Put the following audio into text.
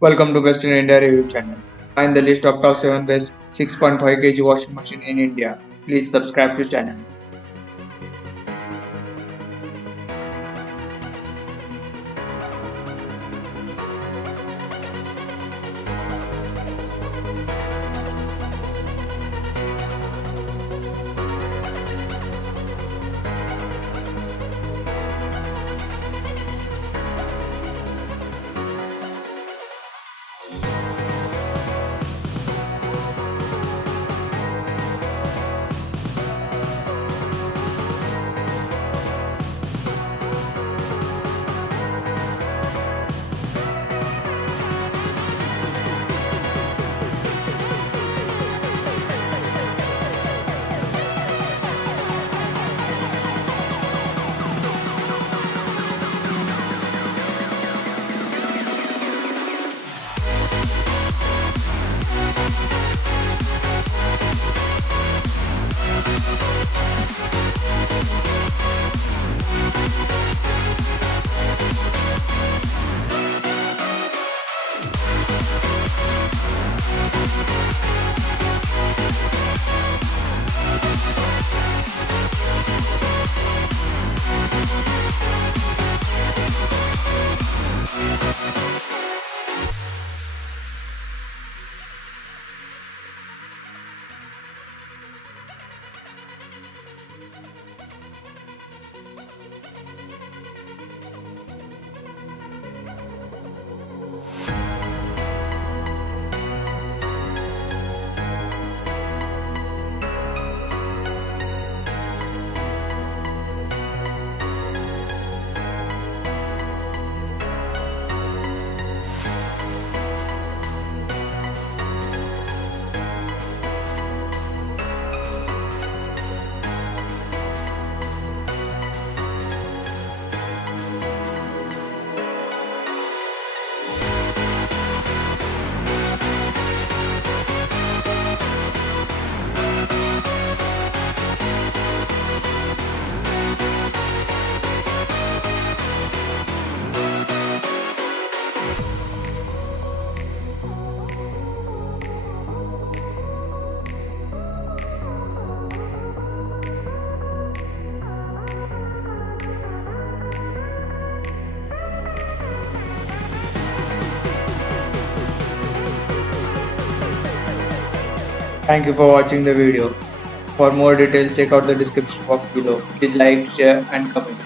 Welcome to Best in India review channel. Find the list of top 7 best 6.5 kg washing machine in India. Please subscribe to channel. Thank you for watching the video. For more details, check out the description box below. Please like, share and comment.